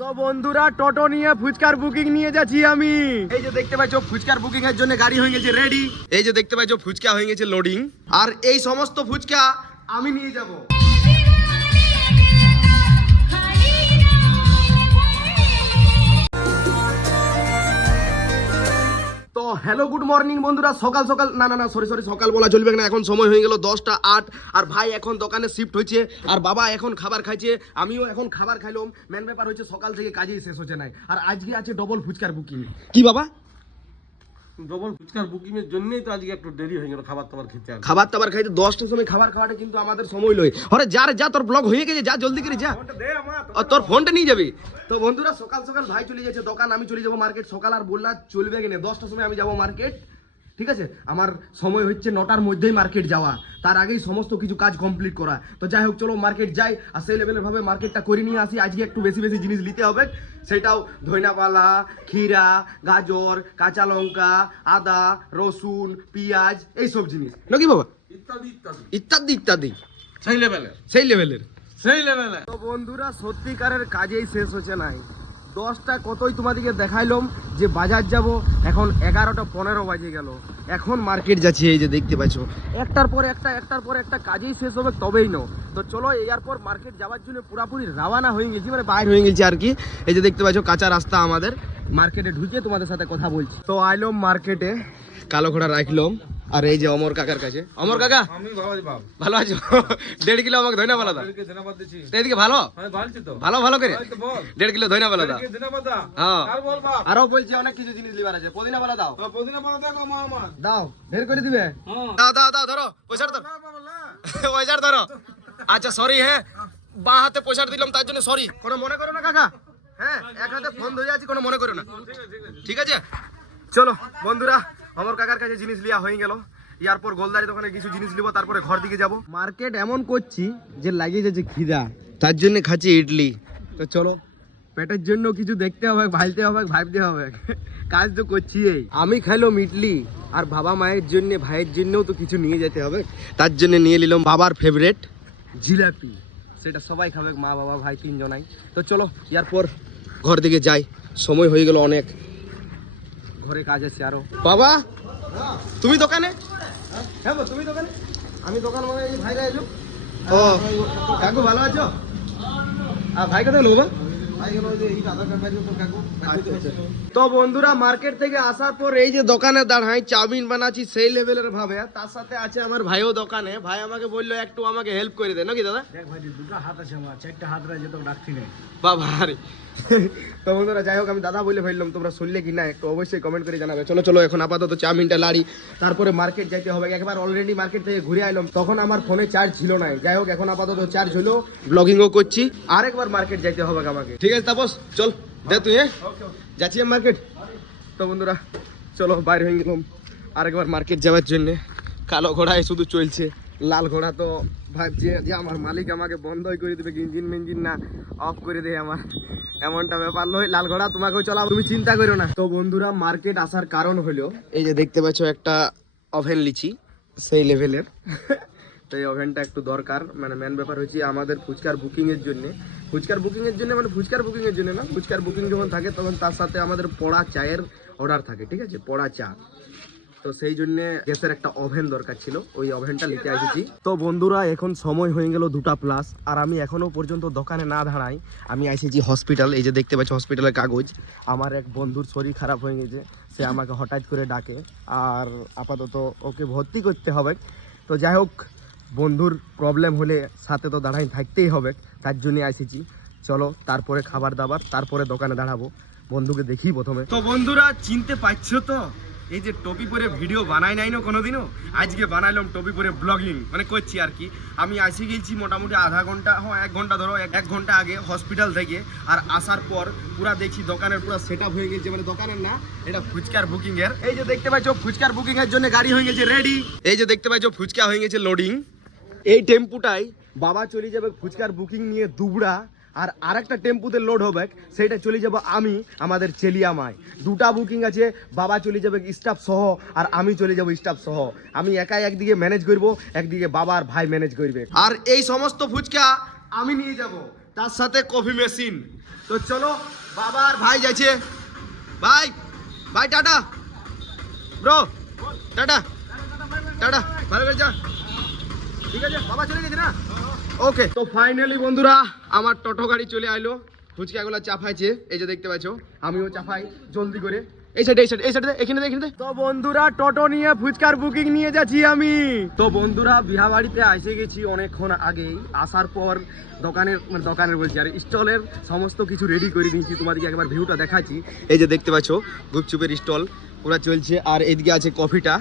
তো বন্ধুরা টোটো নিয়ে ফুচকার বুকিং নিয়ে যাচ্ছি আমি। এই যে দেখতে পাচ্ছ ফুচকার বুকিং এর জন্য গাড়ি হয়ে গেছে রেডি। এই যে দেখতে পাচ্ছ ফুচকা হয়ে গেছে লোডিং, আর এই সমস্ত ফুচকা আমি নিয়ে যাব। তো হ্যালো গুড মর্নিং বন্ধুরা, সকাল সকাল না সরি সকাল বলা চলবে না, এখন সময় হয়ে গেল 10টা 8। আর ভাই এখন দোকানে শিফট হয়েছে, আর বাবা এখন খাবার খাইছে, আমিও এখন খাবার খাইলাম। মেন ব্যাপার হচ্ছে সকাল থেকে কাজই শেষ হচ্ছে না, আর আজকে আছে ডবল ফুচকার বুকিং। কি বাবা? ডবল ফুচকার বুকিং এর জন্যই তো আজকে একটু দেরি হয়ে গেল খাবার টাবার খেতে। খাবার টাবার খাইতে 10টার সময় খাবার খাওয়াটা কিন্তু আমাদের সময় লয়। আরে যা তোর ব্লগ হয়ে গেছে, যা জলদি করে যা, তোর ফোনটা নিয়ে যাবি। তো বন্ধুরা সকাল সকাল ভাই চলে যাচ্ছে দোকান, আমি চলে যাবো মার্কেট। সকাল আর বললা চলবে কিনা, 10টার সময় আমি যাবো মার্কেট, ঠিক আছে? আমার সময় হচ্ছে 9টার মধ্যেই মার্কেট যাওয়া, তার আগেই সমস্ত কিছু কাজ কমপ্লিট করা। তো যাই হোক চলো মার্কেট যাই, আর সেই লেভেলের ভাবে মার্কেটটা করে নিয়ে আসি। আজকে একটু বেশি বেশি জিনিস নিতে হবে, সেটাও ধইনাপালা, ক্ষীরা, গাজর, কাঁচা লঙ্কা, আদা, রসুন, পেঁয়াজ, এইসব জিনিস নাকি বাবা, ইত্যাদি ইত্যাদি ইত্যাদি ইত্যাদি সেই লেভেলের। তো বন্ধুরা সত্যিকারের কাজেই শেষ হচ্ছে নাই। 10টা কতই তোমাদেরকে দেখাইলাম যে বাজার যাব, এখন 11টা 15 বাজে গেল, এখন মার্কেট যাচ্ছি। এই যে দেখতে পাচ্ছ একটার পর একটা কাজেই শেষ হবে তবেই না। তো চলো এরপর মার্কেট যাওয়ার জন্য পুরাপুরি রাওয়ানা হয়ে গেছি, মানে বাইর হয়ে গেছি আর কি। এই যে দেখতে পাচ্ছ কাঁচা রাস্তা আমাদের, মার্কেটে ঢুকে তোমাদের সাথে কথা বলছি। তো আইলাম মার্কেটে, কালো ঘোড়া রাখলাম, আর এই যে অমর কাকার কাছে। অমর কাকা আমি ভালো আছি বাপ। ভালো আছো? 1.5 কিলো আমাকে ধইনা পালা দাও। ধন্যবাদ দিছি। এদিকে ভালো আমি ভালছি তো। ভালো করে তো বল। 1.5 কিলো ধইনা পালা দাও। ধন্যবাদ দা। হ্যাঁ আর বল বাপ। আরো বলছি অনেক কিছু জিনিস লিবার আছে, পুদিনা পালা দাও। পুদিনা পাতা দেখো মা আমার। দাও ঢের করে দিবে। হ্যাঁ। দাও ধরো পয়সাটা ধরো, না বাবা না। পয়সাটা ধরো। আচ্ছা সরি, হ্যাঁ বা হাতে পয়সাটা দিলাম তার জন্য সরি, কোনো মনে করো না কাকা। হ্যাঁ এক হাতে ফোন ধরে আছি, কোনো মনে করো না, ঠিক আছে? চলো বন্ধুরা আমার কাকার কাছে জিনিস লিয়া হয়ে গেল, এরপর গোলদারি দোকানে কিছু জিনিস নিব, তারপরে ঘর দিকে যাব। মার্কেট এমন করছি যে লাগিয়ে যাচ্ছে খিদা, তার জন্য খাচ্ছি ইডলি। তো চলো পেটের জন্য কিছু দেখতে হবে, ভাবতে হবে, ভাবতে হবে, কাজ তো করছি। আমি খাইলাম ইডলি, আর বাবা মায়ের জন্য ভাইয়ের জন্যও তো কিছু নিয়ে যেতে হবে, তার জন্য নিয়ে নিলাম বাবার ফেভারিট জিলাপি। সেটা সবাই খাবে, মা বাবা ভাই 3 জনাই। তো চলো এরপর ঘর দিকে যাই, সময় হয়ে গেল অনেক, ঘরে কাজ আছে আরো। বাবা তুমি দোকানে? হ্যাঁ তুমি দোকানে, আমি দোকান মানে এই ভাইরা এলো। ও কাকু ভালো আছো? আর ভাই কোথায় গেল বাবা? তো বন্ধুরা মার্কেট থেকে আসার পর এই যে দোকানে দাঁড়াই চাউমিন বানাচ্ছি সেই লেভেলের ভাবে, তার সাথে আছে আমার ভাইও দোকানে। ভাই আমাকে বললো একটু আমাকে হেল্প করে দে নাকি দাদা? দেখ ভাই দুটো হাত আছে আমার, 4টা হাত রয়েছে তো ডাকছি না বাবা রে। তো বন্ধুরা যাই হোক আমি দাদা বলে ফেললাম, তোমরা শুনলে কি না একটু অবশ্যই কমেন্ট করে জানাবে। চলো এখন আপাতত চাউমিনটা লাড়ি, তারপরে মার্কেট যাইতে হবে। একবার অলরেডি মার্কেট থেকে ঘুরে আইলাম, তখন আমার ফোনে চার্জ ছিল না। যাই হোক এখন আপাতত চার্জ হলো, ব্লগিংও করছি, আরেকবার মার্কেট যাইতে হবে আমাকে। ঠিক আছে তাপস চল দে তুই, হ্যাঁ যাচ্ছি আমি মার্কেট। তো বন্ধুরা চলো বাইরে হয়ে গেলাম আরেকবার মার্কেট যাওয়ার জন্যে। কালো ঘোড়ায় শুধু চলছে, লাল ঘোড়া তো ভাবছে যে আমার মালিক আমাকে বন্ধই করে দেবে, ইঞ্জিন মেঞ্জিন না অফ করে দেয় আমার, এমনটা ব্যাপার নয়। লাল ঘোড়া তোমাকেও চলাও, তুমি চিন্তা করো না। তো বন্ধুরা মার্কেট আসার কারণ হলো এই যে দেখতে পাচ্ছ একটা ওভেন লিচি সেই লেভেলের। তো এই ওভেনটা একটু দরকার, মানে মেন ব্যাপার হচ্ছে আমাদের ফুচকার বুকিং এর জন্য, মানে ফুচকার বুকিং এর জন্য না, ফুচকার বুকিং যখন থাকে তখন তার সাথে আমাদের পড়া চায়ের অর্ডার থাকে, ঠিক আছে? পড়া চা। তো সেই জন্য গ্যাসের একটা ওভেন দরকার ছিল, ওই ওভেনটা নিতে আসছি। তো বন্ধুরা এখন সময় হয়ে গেল 2টা প্লাস, আর আমি এখনো পর্যন্ত দোকানে না দাঁড়াই, আমি এসেছি হসপিটাল। এই যে দেখতে পাচ্ছি হসপিটালের কাগজ। আমার এক বন্ধুর শরীর খারাপ হয়ে গেছে, সে আমাকে হঠাৎ করে ডাকে, আর আপাতত ওকে ভর্তি করতে হবে। তো যাই হোক বন্ধুর প্রবলেম হলে সাথে তো দাঁড়াই থাকতেই হবে, তার জন্য এসেছি। চলো তারপরে খাবার দাবার, তারপরে দোকানে দাঁড়াবো, বন্ধুকে দেখি প্রথমে। তো বন্ধুরা চিনতে পারছো তো, এই যে টপি পরে ভিডিও বানাই নাই না কোনোদিনও, আজকে বানাইলাম টপি পরে ব্লগিং মানে করছি আর কি। আমি আসে গেছি মোটামুটি আধা ঘন্টা, হ্যাঁ 1 ঘন্টা ধরো, 1 ঘন্টা আগে হসপিটাল থেকে। আর আসার পর পুরা দেখছি দোকানের পুরো সেট আপ হয়ে গেছে, মানে দোকানের না, এটা ফুচকার বুকিং এর। এই যে দেখতে পাচ্ছ ফুচকার বুকিং এর জন্য গাড়ি হয়ে গেছে রেডি। এই যে দেখতে পাচ্ছ ফুচকা হয়ে গেছে লোডিং। এই টেম্পুটাই বাবা চলে যাবে ফুচকার বুকিং নিয়ে দুবড়া, আর আরেকটা টেম্পুতে লোড হবে, সেইটা চলে যাব আমি আমাদের চেলিয়ামায়। 2টা বুকিং আছে, বাবা চলে যাবে স্টাফ সহ, আর আমি চলে যাব স্টাফ সহ। আমি একাই একদিকে ম্যানেজ করব, একদিকে বাবা আর ভাই ম্যানেজ করবে। আর এই সমস্ত ফুচকা আমি নিয়ে যাব, তার সাথে কফি মেশিন। তো চলো বাবা আর ভাই যাচ্ছে, ভাই ভাই টাটা ব্রো, টাটা টাটা, ভালো করে যা, ঠিক আছে বাবা চলে গেছে না, ওকে। তো ফাইনালি বন্ধুরা আমার টোটো গাড়ি চলে আইলো, ফুচকাগুলো চাপাইছে, এই যে দেখতে পাচ্ছ, আমিও চাপাই জলদি করে, এই সাইডে এই সাইডে এই সাইডে, এখানে এখানে। তো বন্ধুরা টোটো নিয়ে ফুচকার বুকিং নিয়ে যাচ্ছি আমি। তো বন্ধুরা বিহা বাড়িতে এসে গেছি অনেকক্ষণ আগেই, আসার পর দোকানের বলছি আর স্টলের সমস্ত কিছু রেডি করে নিয়েছি, তোমাদেরকে একবার ভিউটা দেখাচ্ছি। এই যে দেখতে পাচ্ছ গুপচুপের স্টল পুরো চলছে, আর এদিকে আছে কফিটা,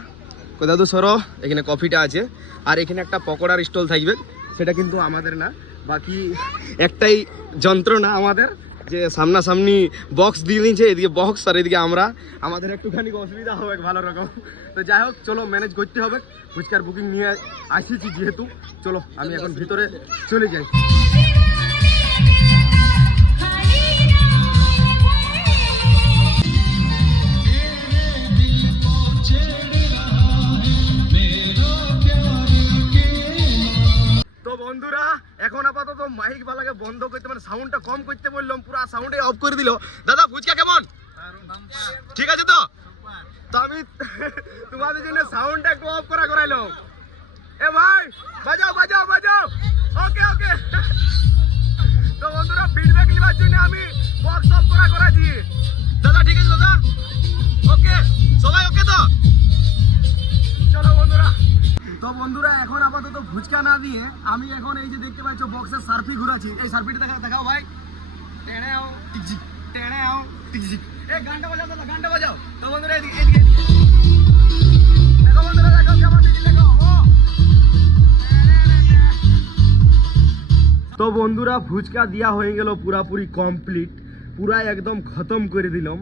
কোথাও তো সরো, এখানে কফিটা আছে, আর এখানে একটা পকোড়ার স্টল থাকবে, সেটা কিন্তু আমাদের না, বাকি একটাই যন্ত্রণা আমাদের, যে সামনাসামনি বক্স দিয়ে নিয়েছে, এদিকে বক্স আর এদিকে আমরা, আমাদের একটুখানি অসুবিধা হবে ভালো রকম। তো যাই হোক চলো ম্যানেজ করতে হবে, ফুচকার বুকিং নিয়ে আসিছি যেহেতু, চলো আমি এখন ভিতরে চলে যাই। তো বন্ধুরা এখন আপাতত মাইক বালাকে বন্ধ করতে, মানে সাউন্ডটা কম করতে বললাম, পুরো সাউন্ডে অফ করে দিল। দাদা ফুচকা কেমন, ঠিক আছে তো? তো আমি তোমাদের জন্য সাউন্ডটা একটু অফ করাইলো। এ ভাই বাজাও বাজাও বাজাও, ওকে ওকে। তো বন্ধুরা ফিডব্যাক নেওয়ার জন্য আমি বক্স অফ করাচ্ছি। দাদা ঠিক আছে দাদা, ওকে সবাই ওকে তো? চলো বন্ধুরা। তো বন্ধুরা এখন আপাতত ফুচকা না দিয়ে আমি এখন এই যে দেখতে পাচ্ছ বক্সের সার্ফি ঘুরাচ্ছি, এই সার্ফিটা দেখাও ভাই, টেড়েও টিকঝিক টেড়েও টিকঝিক, এই গানটা বাজাও দাদা, গানটা বাজাও। তো বন্ধুরা এদিকে এদিকে দেখো বন্ধুরা, দেখো কেমন দিদি, দেখো ও। তো বন্ধুরা ফুচকা দেওয়া হয়ে গেল পুরাপুরি কমপ্লিট, পুরা একদম খতম করে দিলাম।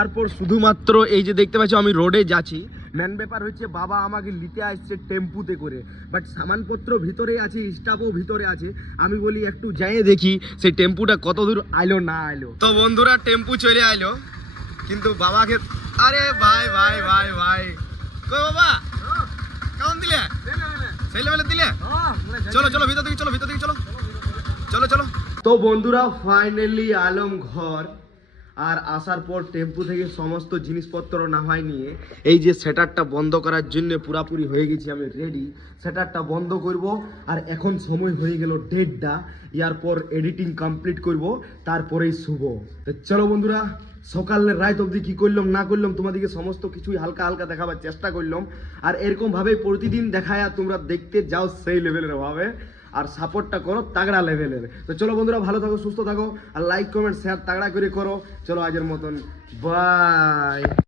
এরপর শুধুমাত্র এই যে দেখতে পাচ্ছ আমি রোডে যাচ্ছি, মেন ব্যাপার হচ্ছে বাবা আমাকে নিতে আসছে টেম্পুতে করে, বাট সামানপত্র ভিতরে আছে, স্টাফও ভিতরে আছে, আমি বলি একটু যাই দেখি সেই টেম্পুটা কত দূর আইলো না আইলো। তো বন্ধুরা টেম্পু চলে আইলো, কিন্তু বাবাকে, আরে ভাই ভাই ভাই ভাই কই বাবা, কেমন দিলে, সেই লেভেলে দিলে? চলো চলো ভিতর দিকে চলো, ভিতর দিকে চলো, চলো চলো। তো বন্ধুরা ফাইনালি আলম ঘর, আর আসার পর টেম্পু থেকে সমস্ত জিনিসপত্র নামাই নিয়ে এই যে সেটারটা বন্ধ করার জন্য পুরাপুরি হয়ে গেছি আমি রেডি, সেটারটা বন্ধ করব। আর এখন সময় হয়ে গেল 1:30, এরপর এডিটিং কমপ্লিট করব, তারপরেই শুভ। তো চলো বন্ধুরা, সকালের রাত অবধি কি করলাম না করলাম তোমাদেরকে সমস্ত কিছুই হালকা হালকা দেখাবার চেষ্টা করলাম, আর এরকম ভাবে প্রতিদিন দেখায় তোমরা দেখতে যাও সেই লেভেলের ভাবে, আর সাপোর্টটা করো তাগড়া লেভেলের। তো চলো বন্ধুরা ভালো থাকো, সুস্থ থাকো, আর লাইক কমেন্ট শেয়ার তাগড়া করে করো। চলো আজের মতন বাই।